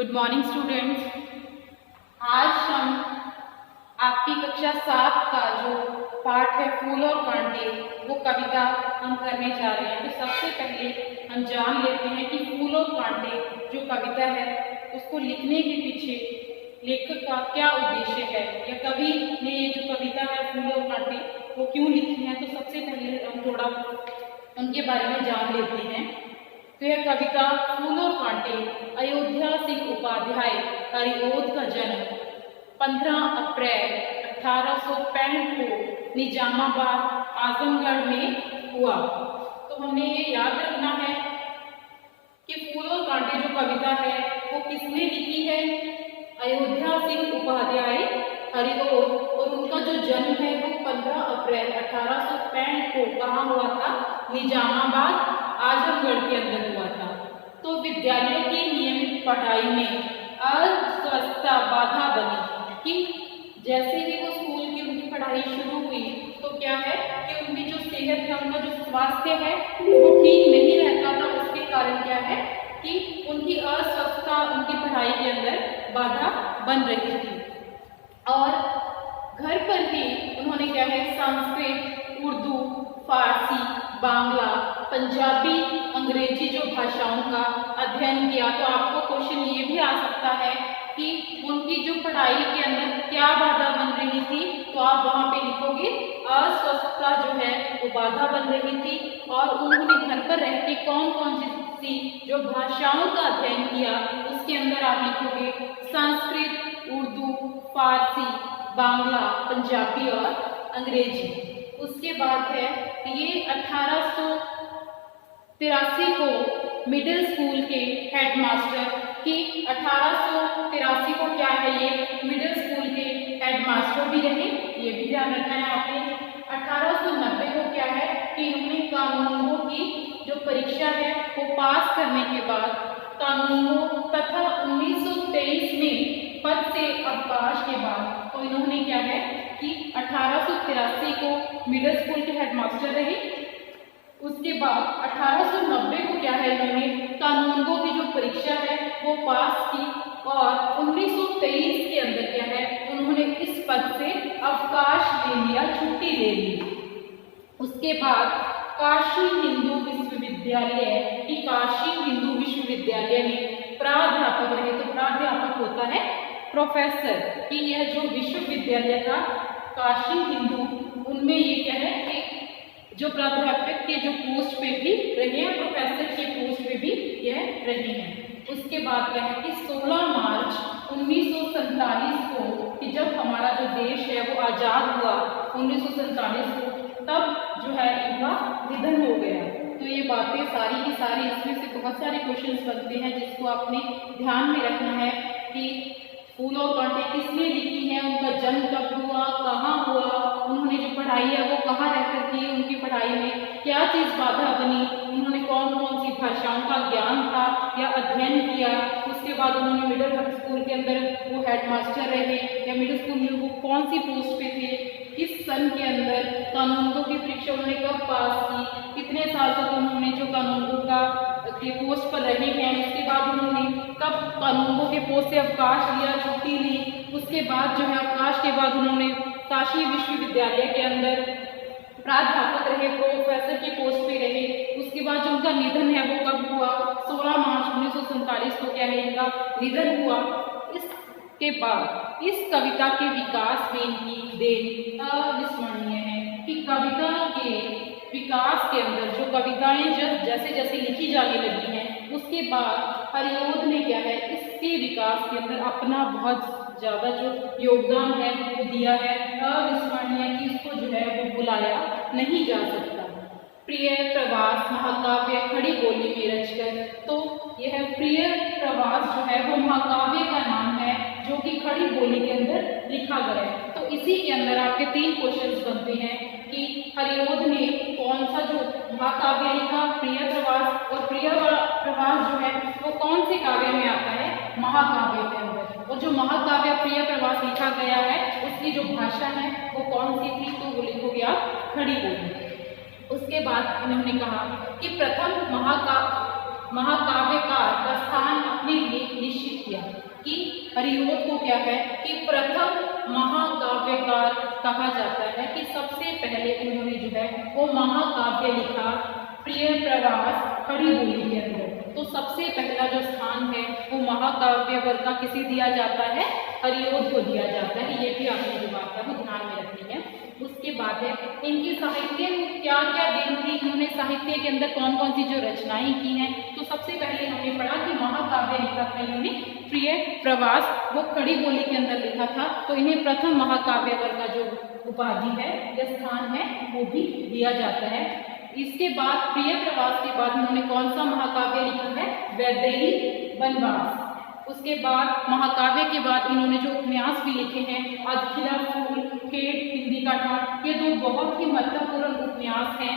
Good morning students. आज हम आपकी कक्षा 7 का जो पाठ है फूल और कांटे, वो कविता हम करने जा रहे हैं। तो सबसे पहले हम जान लेते हैं कि फूल और कांटे जो कविता है उसको लिखने के पीछे लेखक का क्या उद्देश्य है, या कवि ने ये जो कविता है फूल और कांटे वो क्यों लिखी है। तो सबसे पहले हम थोड़ा उनके बारे में जान लेते हैं। तो यह कविता फूल और कांटे अयोध्या सिंह उपाध्याय हरिओद का जन्म 15 अप्रैल 1865 को निजामाबाद आजमगढ़ में हुआ। तो हमने ये याद रखना है कि फूल और कांटे जो कविता है वो किसने लिखी है, अयोध्या सिंह उपाध्याय हरिओद, और उनका जो जन्म है वो 15 अप्रैल 1865 को कहाँ हुआ था, निजामाबाद आजमगढ़ के अंदर हुआ था। तो विद्यालय की नियमित पढ़ाई में अस्वस्थता बाधा बनी कि जैसे ही वो स्कूल की उनकी पढ़ाई शुरू हुई तो क्या है कि उनकी जो सेहत है, उनका जो स्वास्थ्य है वो ठीक नहीं रहता था। उसके कारण क्या है कि उनकी अस्वस्थता उनकी पढ़ाई के अंदर बाधा बन रही थी। और घर पर ही उन्होंने क्या है संस्कृत, उर्दू, फारसी, बांग्ला, पंजाबी, अंग्रेजी जो भाषाओं का अध्ययन किया। तो आपको क्वेश्चन ये भी आ सकता है कि उनकी जो पढ़ाई के अंदर क्या बाधा बन रही थी, तो आप वहाँ पे लिखोगे अस्वस्थता जो है वो बाधा बन रही थी। और उन्होंने घर पर रह के कौन कौन सी जो भाषाओं का अध्ययन किया, उसके अंदर आप लिखोगे संस्कृत, उर्दू, फारसी, बांग्ला, पंजाबी और अंग्रेजी। उसके बाद है ये 1883 को मिडिल स्कूल के हेडमास्टर की 1883 को क्या है ये मिडिल स्कूल के हेडमास्टर भी रहे, ये भी ध्यान रखना है आपको। 1890 को क्या है कि इन्होंने कानूनों की जो परीक्षा है वो पास करने के बाद कानूनों तथा 1923 में पद से अवकाश के बाद तो इन्होंने क्या है कि 1883 को मिडिल स्कूल के हेडमास्टर रहे। उसके बाद 1890 को क्या है इन्होंने कानूनगो की जो परीक्षा है वो पास की, और 1923 के अंदर क्या है उन्होंने इस पद से अवकाश ले लिया, छुट्टी ले ली। उसके बाद काशी हिंदू विश्वविद्यालय की काशी हिंदू विश्वविद्यालय में प्राध्यापक रहे। तो प्राध्यापक होता है प्रोफेसर, कि यह जो विश्वविद्यालय था काशी हिंदू, उनमें ये क्या है कि जो प्राध्यापक के जो पोस्ट पे भी रहे हैं, प्रोफेसर के पोस्ट पे भी यह रहे हैं। उसके बाद क्या है कि 16 मार्च 1947 को कि जब हमारा जो देश है वो आज़ाद हुआ 1947 को, तब जो है इनका निधन हो गया। तो ये बातें सारी की सारी, इसमें से बहुत सारे क्वेश्चंस बनते हैं जिसको आपने ध्यान में रखना है कि फूल और कांटे किसने लिखी है, उनका जन्म कब हुआ, कहाँ हुआ, उन्होंने जो पढ़ाई है वो कहाँ रहकर की, उनकी पढ़ाई में क्या चीज़ बाधा बनी, उन्होंने कौन कौन सी भाषाओं का ज्ञान था या अध्ययन किया। उसके बाद उन्होंने मिडिल स्कूल के अंदर वो हेडमास्टर रहे, या मिडिल स्कूल में वो कौन सी पोस्ट पे थे, किस सन के अंदर कानूनगो की परीक्षा उन्होंने कब पास की, कितने साल तक उन्होंने जो कानूनगो का के पोस्ट पर रहे हैं, उसके बाद उन्होंने कब कानूनगो के पोस्ट से अवकाश लिया, छुट्टी ली। उसके बाद जो है अवकाश के बाद उन्होंने काशी विश्वविद्यालय के अंदर प्राध्यापक रहे, प्रोफेसर के पोस्ट पे रहे। उसके बाद जो उनका निधन है वो कब हुआ, 16 मार्च 1947 को क्या है इनका निधन हुआ। इसके बाद इस कविता के विकास में इनकी देन अविस्मरणीय है कि कविता के विकास के अंदर जो कविताएं जैसे जैसे लिखी जाने लगी हैं, उसके बाद हरिओद ने क्या है इसके विकास के अंदर अपना बहुत ज़्यादा जो योगदान है वो दिया है, अविस्मरणीय, कि इसको जो है वो बुलाया नहीं जा सकता। प्रिय प्रवास महाकाव्य खड़ी बोली में रचकर, तो यह प्रिय प्रवास जो है वो महाकाव्य का नाम है जो कि खड़ी बोली के अंदर लिखा गया है। तो इसी के अंदर आपके 3 क्वेश्चंस बनते हैं कि हरिओद ने कौन सा जो महाकाव्य लिखा, प्रिय प्रवास, और प्रिय प्रवास जो है वो कौन से काव्य में आता है, महाकाव्य के अंदर। और जो महाकाव्य प्रिय प्रवास लिखा गया है उसकी जो भाषा है वो कौन सी थी, तो वो लिखोगे आप खड़ी बोली। उसके बाद इन्होंने कहा कि प्रथम महाकाव्यकार का स्थान अपने लिए निश्चित किया। हरिओद को क्या है कि प्रथम महाकाव्यकार कहा जाता है, कि सबसे पहले उन्होंने जो है वो महाकाव्य लिखा प्रिय प्रवास खड़ी बोली के अंदर। तो सबसे पहला जो स्थान है वो महाकाव्य वर्ग का किसे दिया जाता है, हरिओद को दिया जाता है। ये भी आपने जो बात है वो ध्यान में रखनी है। उसके बाद है इनकी साहित्य क्या क्या देन थी, इन्होंने साहित्य के अंदर कौन कौन सी जो रचनाएं की हैं। तो सबसे पहले हमने पढ़ा कि महाकाव्य लिखा था इन्होंने प्रिय प्रवास, वो खड़ी बोली के अंदर लिखा था। तो इन्हें प्रथम महाकाव्य वर्ग का जो उपाधि है या स्थान है वो भी दिया जाता है। इसके बाद प्रिय प्रवास के बाद इन्होंने कौन सा महाकाव्य लिखा है, वैदेही वनवास। उसके बाद महाकाव्य के बाद इन्होंने जो उपन्यास भी लिखे हैं, अदखिला फूल, खेत, हिंदी का ठाट, ये दो बहुत ही महत्वपूर्ण उपन्यास हैं।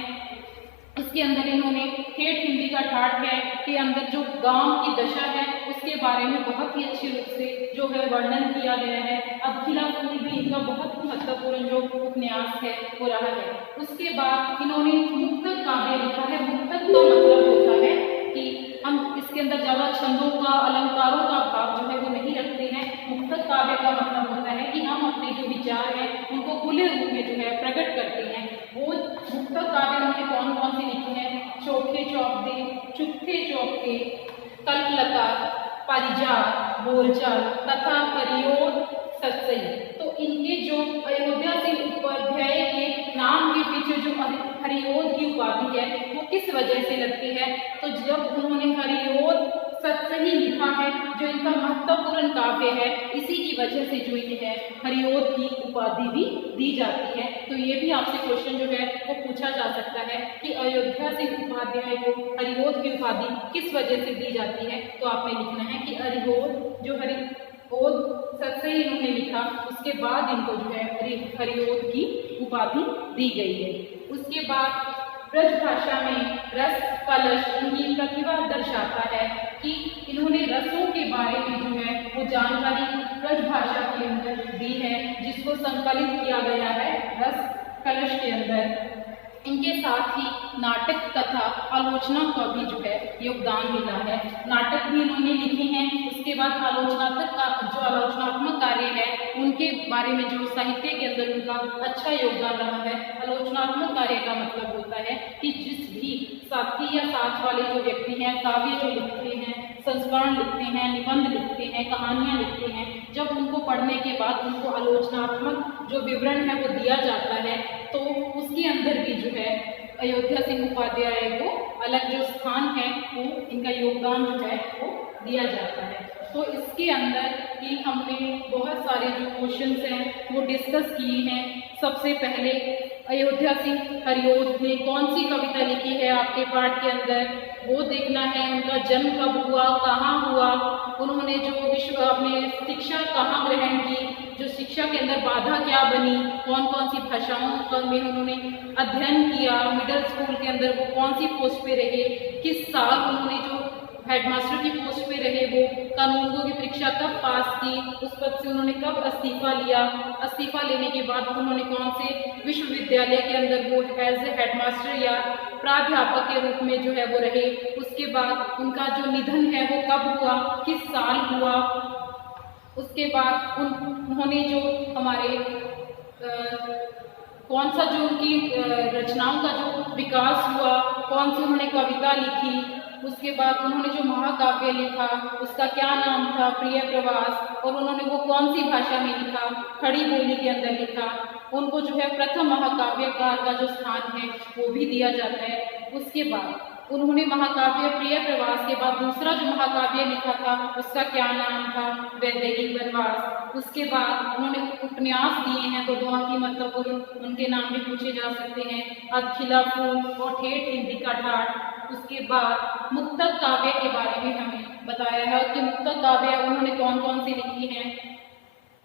उसके अंदर इन्होंने खेत हिंदी का ठाट है के अंदर जो गांव की दशा है उसके बारे में बहुत ही अच्छे रूप से जो है वर्णन किया गया है। अदखिला फूल भी इनका बहुत ही महत्वपूर्ण जो उपन्यास है वो रहा है। उसके बाद इन्होंने मुक्तक काव्य लिखा है। मुक्तक का मतलब होता है कि हम इसके अंदर ज्यादा छंदों का, अलंकारों का भाव जो है वो नहीं रखते हैं। मुक्तक काव्य का मतलब होता है कि हम अपने जो विचार हैं उनको खुले रूप में जो है प्रकट करते हैं। वो मुक्तक काव्य उन्होंने कौन कौन से लिखे हैं, चोखे चौपदे, चुप्पे चौपके, कल्पलता, पारिजात, बोलचाल तथा हरिओद सत्सई। तो इनके जो अयोध्या सिंह उपाध्याय के नाम के पीछे जो हरिओद की उपाधि है वो किस वजह से लगती है, तो जब उन्होंने हरिओद सत्सई लिखा है जो इनका महत्वपूर्ण काव्य है, इसी की वजह से जो ये है हरिओद की उपाधि भी दी जाती है। तो ये भी आपसे क्वेश्चन जो है वो पूछा जा सकता है कि अयोध्या सिंह उपाध्याय को हरिओद की उपाधि किस वजह से दी जाती है। तो आपने लिखना है कि हरिओद जो हरिओद सत्सई इन्होंने लिखा उसके बाद इनको जो है हरिओद की उपाधि दी गई है। उसके बाद ब्रज भाषा में रस कलश इनकी प्रतिभा दर्शाता है कि इन्होंने रसों के बारे में जो है वो जानकारी ब्रज भाषा के अंदर दी है, जिसको संकलित किया गया है रस कलश के अंदर। इनके साथ ही नाटक तथा आलोचना का भी जो है योगदान मिला है। नाटक भी इन्होंने लिखे हैं। उसके बाद आलोचनात्मक का जो आलोचनात्मक कार्य है उनके बारे में जो साहित्य के अंदर उनका अच्छा योगदान रहा है। आलोचनात्मक कार्य का मतलब होता है कि जिस भी साथी या साथ वाले जो व्यक्ति हैं काव्य जो लिखते हैं, संस्करण लिखते हैं, निबंध लिखते हैं, कहानियाँ लिखते हैं, जब उनको पढ़ने के बाद उनको आलोचनात्मक जो विवरण है वो दिया जाता है तो उसके अंदर भी जो है अयोध्या सिंह उपाध्याय को अलग जो स्थान है वो इनका योगदान जो है वो दिया जाता है। तो इसके अंदर ही हमने बहुत सारे जो क्वेश्चंस हैं वो डिस्कस किए हैं। सबसे पहले अयोध्या सिंह हरिओद ने कौन सी कविता लिखी है आपके पाठ के अंदर वो देखना है। उनका जन्म कब हुआ, कहाँ हुआ, उन्होंने जो विश्व अपने शिक्षा कहाँ ग्रहण की, जो शिक्षा के अंदर बाधा क्या बनी, कौन कौन सी भाषाओं में उन्होंने अध्ययन किया, मिडिल स्कूल के अंदर वो कौन सी पोस्ट पे रहे, किस साल उन्होंने जो हेडमास्टर की पोस्ट पे रहे वो कानूनगो की परीक्षा कब पास की, उस पद से उन्होंने कब इस्तीफा लिया, इस्तीफा लेने के बाद उन्होंने कौन से विश्वविद्यालय के अंदर वो एज ए हेडमास्टर या प्राध्यापक के रूप में जो है वो रहे, उसके बाद उनका जो निधन है वो कब हुआ, किस साल हुआ, उसके बाद उन्होंने जो हमारे कौन सा जो उनकी रचनाओं का जो विकास हुआ, कौन सी उन्होंने कविता लिखी, उसके बाद उन्होंने जो महाकाव्य लिखा उसका क्या नाम था, प्रिय प्रवास, और उन्होंने वो कौन सी भाषा में लिखा, खड़ी बोली के अंदर लिखा। उनको जो है प्रथम महाकाव्यकार का जो स्थान है वो भी दिया जाता है। उसके बाद उन्होंने महाकाव्य प्रिय प्रवास के बाद दूसरा जो महाकाव्य लिखा था उसका क्या नाम था, वैदेही वनवास। उसके बाद उन्होंने उपन्यास दिए हैं तो बहुत ही महत्वपूर्ण उनके नाम भी पूछे जा सकते हैं, अदखिला फूल और ठेठ हिंदी का ठाट। उसके बाद मुक्तक काव्य के बारे में हमें बताया है कि मुक्तक काव्य उन्होंने कौन कौन सी लिखी हैं।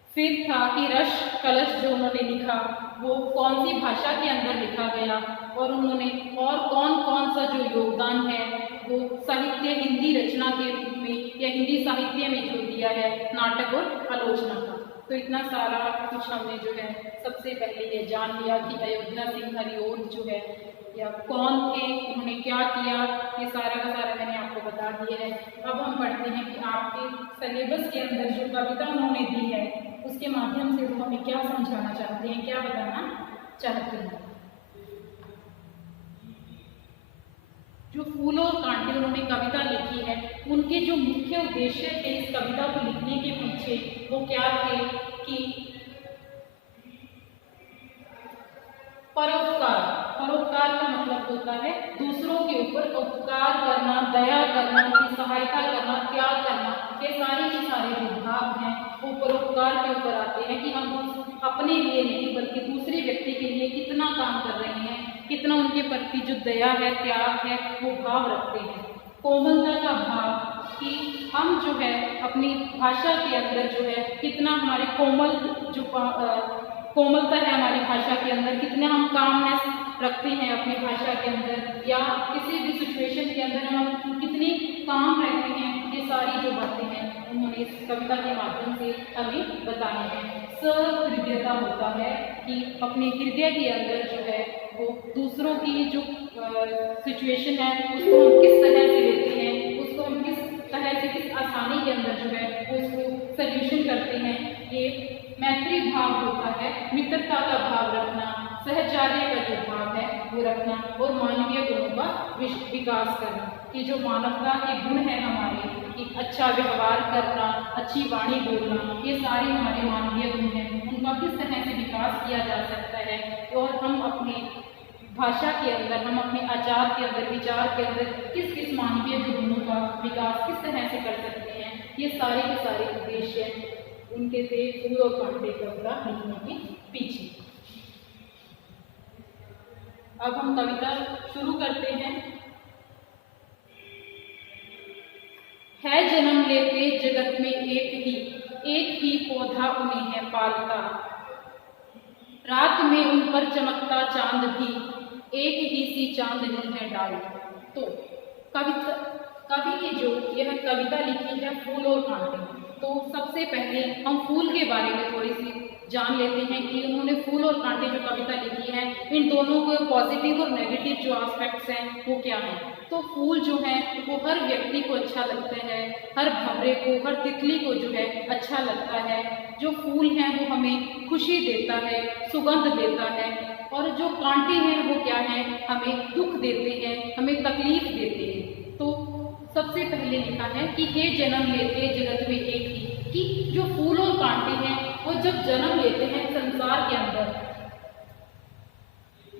फिर था कि रस कलश जो उन्होंने लिखा वो कौन सी भाषा के अंदर लिखा गया, और उन्होंने और कौन कौन सा जो योगदान है वो साहित्य हिंदी रचना के रूप में या हिंदी साहित्य में जो दिया है नाटक और आलोचना का। तो इतना सारा कुछ हमने जो है सबसे पहले ये जान लिया कि अयोध्या सिंह हरिओद जो है या कौन थे, उन्होंने क्या किया, ये सारा का सारा मैंने आपको आपको बता दिया है। अब हम पढ़ते हैं कि आपके सिलेबस के अंदर जो कविता उन्होंने दी है उसके माध्यम से वो हमें क्या समझाना चाहते हैं, क्या बताना चाहते हैं। जो फूल और कांटे उन्होंने कविता लिखी है, उनके जो मुख्य उद्देश्य थे इस कविता को लिखने के पीछे वो क्या थे कि परोपकार। परोपकार का मतलब होता है दूसरों के ऊपर उपकार करना, दया करना, उनकी सहायता करना, त्याग करना। ये सारे के सारे जो भाव हैं वो परोपकार के ऊपर आते हैं कि हम अपने लिए नहीं बल्कि दूसरे व्यक्ति के लिए कितना काम कर रहे हैं, कितना उनके प्रति जो दया है, त्याग है, वो भाव रखते हैं। कोमलता का भाव कि हम जो है अपनी भाषा के अंदर जो है कितना हमारे कोमल जो कोमलता है हमारी भाषा के अंदर, कितने हम कामनेस रखते हैं अपनी भाषा के अंदर, या किसी भी सिचुएशन के अंदर हम कितने काम रहते हैं। ये सारी जो बातें हैं उन्होंने इस कविता के माध्यम से हमें बताई हैं। सहृदयता होता है कि अपने हृदय के अंदर जो है वो दूसरों की जो सिचुएशन है उसको हम किस तरह से लेते हैं, उसको हम किस तरह से किस आसानी के अंदर जो है वो उसको सल्यूशन करते हैं। ये मैत्री भाव होता है, मित्रता का भाव रखना, सहचार्य का जो भाव है वो रखना और मानवीय गुणों का विकास करना। कि जो मानवता के गुण हैं हमारे, कि अच्छा व्यवहार करना, अच्छी वाणी बोलना, ये सारे हमारे मानवीय गुण हैं, उनका किस तरह से विकास किया जा सकता है और हम अपने भाषा के अंदर, हम अपने आचार के अंदर, विचार के अंदर किस किस मानवीय गुणों का विकास किस तरह से कर सकते हैं। ये सारे के सारे उद्देश्य उनके थे फूल और कांटे कविता लिखने के पीछे। अब हम कविता शुरू करते हैं। है जन्म लेते जगत में एक ही पौधा उन्हें है पालता, रात में उन पर चमकता चांद भी एक ही सी चांदनी है डालता। तो कवि ने जो यह कविता लिखी है फूल और कांटे, तो सबसे पहले हम फूल के बारे में थोड़ी सी जान लेते हैं कि उन्होंने फूल और कांटे जो कविता लिखी है इन दोनों के पॉजिटिव और नेगेटिव जो एस्पेक्ट्स हैं वो क्या हैं। तो फूल जो है वो हर व्यक्ति को अच्छा लगता है, हर भंवरे को, हर तितली को जो है अच्छा लगता है। जो फूल हैं वो हमें खुशी देता है, सुगंध देता है, और जो कांटे हैं वो क्या है, हमें दुख देते हैं, हमें तकलीफ देते हैं। तो सबसे पहले लिखा है कि हे जन्म लेते जगत में एक ही, कि जो फूल और कांटे हैं वो जब जन्म लेते हैं संसार के अंदर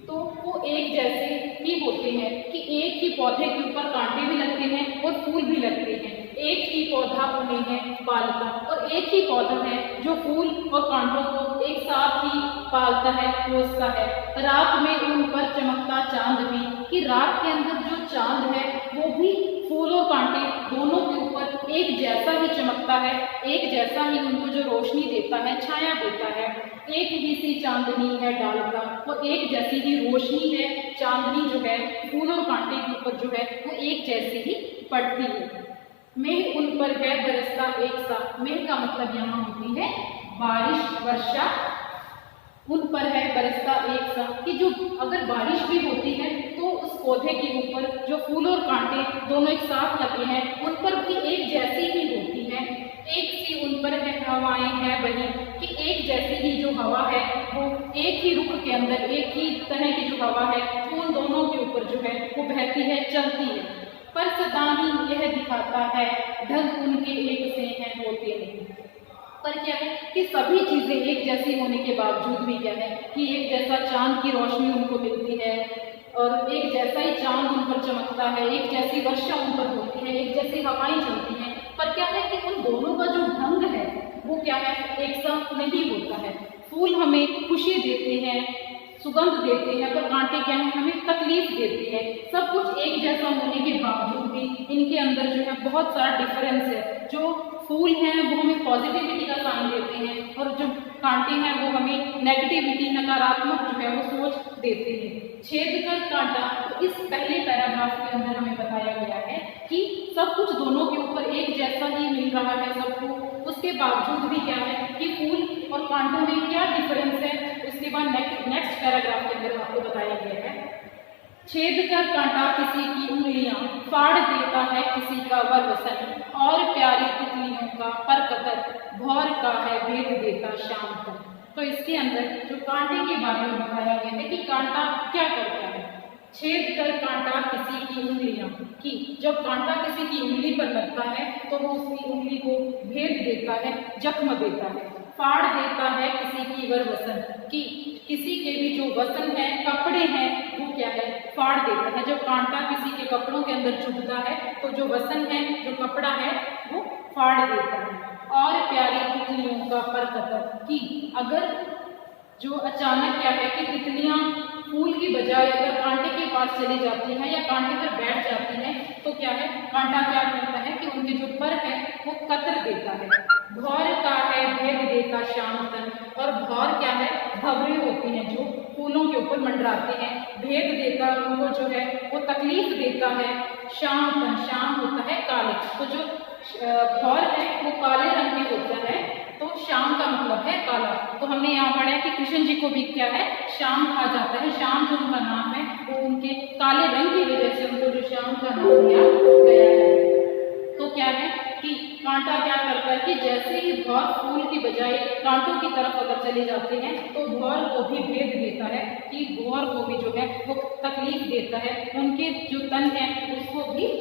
तो वो एक जैसे ही होते हैं कि एक ही पौधे के ऊपर कांटे भी लगते हैं और फूल भी लगते हैं। एक ही पौधा उन्हें है पालता, और एक ही पौधा है जो फूल और कांटों को एक साथ ही पालता है, पोसता है। रात में उन पर चमकता चांद भी, कि रात के अंदर जो चांद है वो भी फूल और कांटे दोनों के ऊपर एक जैसा ही चमकता है, एक जैसा ही उनको जो रोशनी देता है, छाया देता है। एक ही सी चांदनी है डालता, और एक जैसी ही रोशनी है, चांदनी जो है फूल और कांटे के ऊपर जो है वो एक जैसी ही पड़ती है। मेघ उन पर है बरसता एक सा, मेघ का मतलब यहाँ होती है बारिश, वर्षा। उन पर है बरसता एक सा, कि जो अगर बारिश भी होती है तो उस पौधे के ऊपर जो फूल और कांटे दोनों एक साथ लगे हैं उन पर भी एक जैसी ही होती है। एक सी उन पर है हवाएं है बही, कि एक जैसी ही जो हवा है वो एक ही रुख के अंदर, एक ही तरह की जो हवा है वो उन दोनों के ऊपर जो है वो बहती है, चलती है। पर सदा ही यह दिखाता है ढंग उनके एक से हैं होते नहीं। पर क्या है कि सभी चीजें एक जैसी होने के बावजूद भी क्या है कि एक जैसा चांद की रोशनी उनको मिलती है, और एक जैसा ही चांद उन पर चमकता है, एक जैसी वर्षा उन पर होती है, एक जैसी हवाएं चलती हैं। पर क्या है कि उन दोनों का जो ढंग है वो क्या है, एक सा नहीं होता है। फूल हमें खुशी देते हैं, सुगंध देते हैं, पर कांटे क्या है, हमें तकलीफ देते हैं। सब कुछ एक जैसा होने के बावजूद भी इनके अंदर जो है बहुत सारा डिफरेंस है। जो फूल हैं वो हमें पॉजिटिविटी का साइन देते हैं, और जो कांटे हैं वो हमें नेगेटिविटी, नकारात्मक जो है वो सोच देते हैं। छेद कर कांटा, तो इस पहले पैराग्राफ के अंदर हमें बताया गया है कि सब कुछ दोनों के ऊपर एक जैसा ही मिल रहा है सबको, उसके बावजूद भी क्या है कि फूल और कांटों में क्या डिफरेंस है। उसके बाद नेक्स्ट पैराग्राफ के अंदर आपको बताया गया है छेद कर कांटा किसी की उंगलियां, फाड़ देता है किसी का वरवसन, और प्यारी तितलियों का पर कतर, भौर का है भेद देता शाम तक। तो इसके अंदर जो कांटे के बारे में बताया गया है कि कांटा क्या करता है। छेद कर कांटा किसी की उंगलियां, कि जब कांटा किसी की उंगली पर लगता है तो वो उसकी उंगली को भेद देता है, जख्म देता है। फाड़ देता है किसी की वरवसन, कि किसी के भी जो वसन है, कपड़े हैं, वो क्या है, फाड़ देता है। जब कांटा किसी के कपड़ों के अंदर चुभता है तो जो वसन है, जो कपड़ा है, वो फाड़ देता है। और प्यारी तितलियों का पर कतर, कि अगर जो अचानक क्या है कि तितलियां फूल की बजाय अगर कांटे के पास चली जाती हैं या कांटे पर बैठ जाती हैं तो क्या है, कांटा क्या करता है कि उनके जो पर है वो कतर देता है। भौर का है भेद देता शाम तक, और भौर क्या है, भंवरे होती हैं जो फूलों के ऊपर मंडराते हैं, भेद देता उनको जो है वो तकलीफ देता है। शाम तक, शाम होता है काले, तो जो भौर है वो काले रंग में होता है, तो शाम का मतलब है काला। तो हमने यहाँ पढ़ा है कि कृष्ण जी को भी क्या है, शाम कहा जाता है। शाम जो उनका नाम है वो उनके काले रंग की वजह से उनको जो शाम का नाम दिया गया है। तो क्या है कि कांटा क्या करता है कि जैसे ही भौर फूल की बजाय कांटों की तरफ अगर चले जाते हैं तो भौर को भी भेद देता है, कि भौर को भी जो है वो तकलीफ देता है, उनके जो तन है उसको भी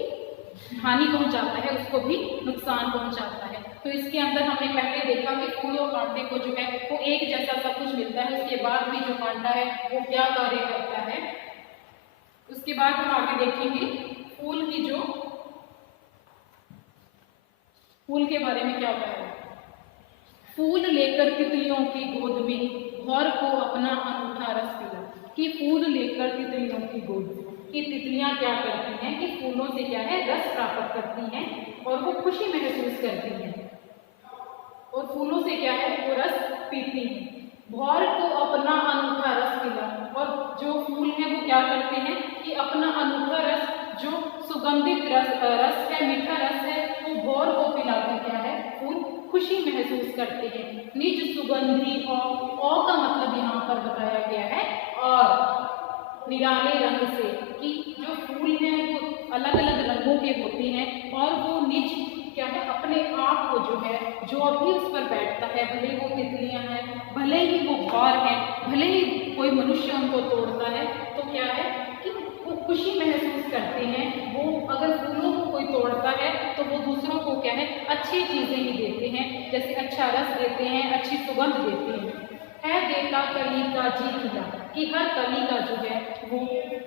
हानि पहुंचाता है, उसको भी नुकसान पहुंचाता है। तो इसके अंदर हमने पहले देखा कि फूल और कांटे को जो है वो एक जैसा सब कुछ मिलता है, उसके बाद भी जो कांटा है वो क्या कार्य करता है। उसके बाद हम आगे देखेंगे फूल की जो फूल के बारे में क्या बताया। फूल लेकर तितलियों की गोद में भौर को अपना अनूठा रस पिला, कि फूल लेकर तितलियों की गोद में, कि तितलियां क्या करती हैं कि फूलों से क्या है, रस प्राप्त करती हैं और वो खुशी महसूस करती हैं और फूलों से क्या है वो रस पीती हैं। भौर को अपना अनूठा रस पिला, और जो फूल है वो क्या करते हैं कि अपना अनूठा रस, जो सुगंधित रस है, मीठा रस है, वो भौर को पिलाकर क्या है फूल खुशी महसूस करते हैं। निज सुगंधी औ का मतलब यहाँ पर बताया गया है, और निराले रंग से, कि जो फूल हैं वो अलग अलग रंगों के होते हैं और वो निज क्या है अपने आप को जो है, जो अभी उस पर बैठता है, भले वो तितलियां हैं, भले ही वो भौर है, भले ही कोई मनुष्य उनको तोड़ता है, तो क्या है कि वो खुशी महसूस करते हैं। वो अगर फूलों को कोई तोड़ता है तो वो दूसरों को क्या है अच्छी चीजें ही देते हैं, जैसे अच्छा रस देते हैं, अच्छी सुगंध देते हैं। है देता कली का जी खिला, कि हर कली का जो है वो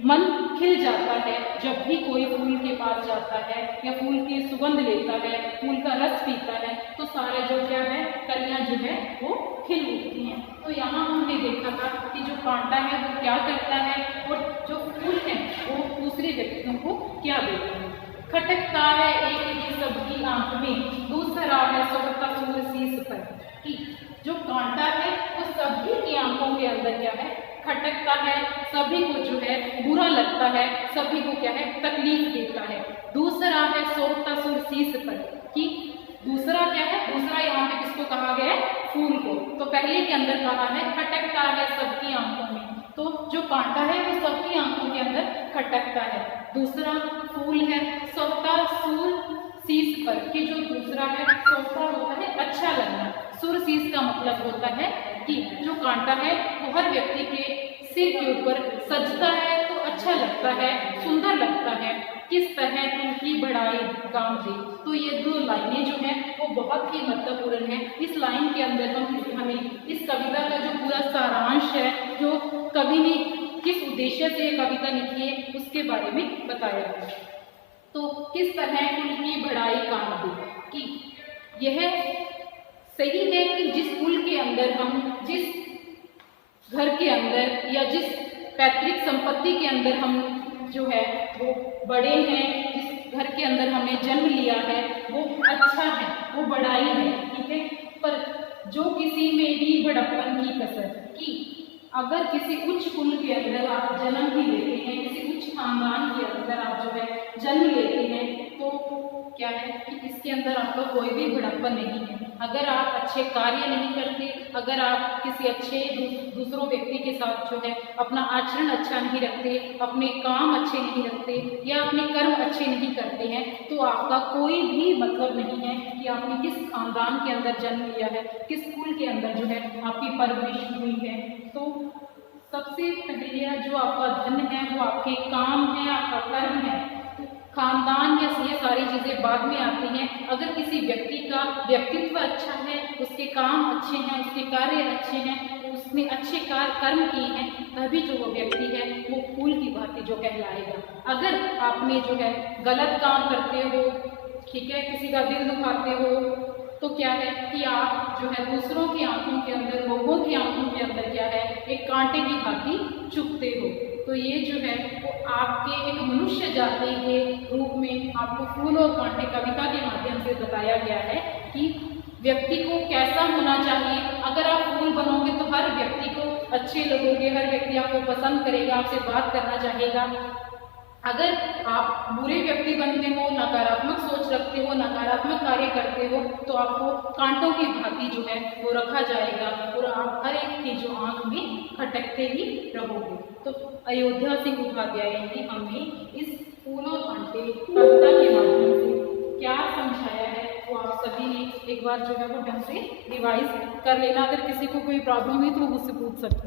मन खिल जाता है जब भी कोई फूल के पास जाता है या फूल की सुगंध लेता है, फूल का रस पीता है, तो सारे जो क्या है कलियां जो है वो खिल उठती हैं। तो यहाँ हमने देखा था कि जो कांटा है वो क्या करता है और जो फूल है वो दूसरे व्यक्तियों को क्या देता है। खटकता है एक ही सबकी आंख में, दूसरा है सोता सूर शीश पर, कि जो कांटा है वो सभी की आंखों के अंदर क्या है खटकता है, सभी को जो है बुरा लगता है, सभी को क्या है तकलीफ देता है। दूसरा है सोता सुर शीश पर, कि दूसरा क्या है, दूसरा यहाँ पे किसको कहा गया है, फूल को। तो पहले के अंदर कहा है खटकता है सबकी आंखों में, तो जो कांटा है वो सबकी आंखों के अंदर खटकता है। दूसरा फूल है सोता सुर शीश पर, कि जो दूसरा है सोता होता है अच्छा लगना, सुर शीश का मतलब होता है कि जो कांटा है वो हर व्यक्ति के सिर के ऊपर सजता है तो अच्छा लगता है, सुंदर लगता है। किस तरह उनकी बड़ाई काम दे। तो ये दो लाइनें जो हैं वो बहुत ही महत्वपूर्ण है। इस लाइन के अंदर हमें इस कविता का जो पूरा सारांश है, जो कवि ने किस उद्देश्य से कविता लिखी है उसके बारे में बताया है। तो किस तरह उनकी बड़ाई काम दे, कि यह सही है कि जिस कुल के अंदर हम, जिस घर के अंदर या जिस पैतृक संपत्ति के अंदर हम जो है वो बड़े हैं, जिस घर के अंदर हमने जन्म लिया है वो अच्छा है, वो बड़ाई है, ठीक है। पर जो किसी में भी बड़प्पन की कसर, कि अगर किसी उच्च कुल के अंदर आप जन्म ही लेते हैं, किसी उच्च खानदान के अंदर आप जो है जन्म लेते हैं, तो क्या है कि इसके अंदर आपका कोई भी बड़प्पन नहीं है। अगर आप अच्छे कार्य नहीं करते, अगर आप किसी अच्छे दूसरों व्यक्ति के साथ जो है अपना आचरण अच्छा नहीं रखते, अपने काम अच्छे नहीं रखते या अपने कर्म अच्छे नहीं करते हैं, तो आपका कोई भी मतलब नहीं है कि आपने किस खानदान के अंदर जन्म लिया है, किस कुल के अंदर जो है आपकी परवरिश हुई है। तो सबसे पहले जो आपका धन है वो आपके काम है, आपका कर्म है। खानदान या ये सारी चीज़ें बाद में आती हैं। अगर किसी व्यक्ति का व्यक्तित्व अच्छा है, उसके काम अच्छे हैं, उसके कार्य अच्छे हैं, उसने अच्छे कर्म किए हैं, तभी जो वो व्यक्ति है वो फूल की भांति जो कहलाएगा। अगर आपने जो है गलत काम करते हो, ठीक है, किसी का दिल दुखाते हो, तो क्या है कि आप जो है दूसरों की आंखों के अंदर, लोगों की आंखों के अंदर क्या है, एक कांटे की भांति चुभते हो। तो ये जो है वो आपके एक मनुष्य जाति के रूप में आपको फूल और कांटे कविता के माध्यम से बताया गया है कि व्यक्ति को कैसा होना चाहिए। अगर आप फूल बनोगे तो हर व्यक्ति को अच्छे लगोगे, हर व्यक्ति आपको पसंद करेगा, आपसे बात करना चाहेगा। अगर आप बुरे व्यक्ति बनते हो, नकारात्मक सोच रखते हो, नकारात्मक कार्य करते हो, तो आपको कांटों की भांति जो है वो रखा जाएगा और आप हर एक की जो आंख में खटकते ही रहोगे। तो अयोध्या सिंह उपाध्याय ने हमें इस फूल और कांटे कविता के माध्यम से क्या समझाया है वो आप सभी ने एक बार जो है वो ढंग से रिवाइज कर लेना। अगर किसी को कोई प्रॉब्लम हुई तो वो मुझसे पूछ सकते हैं।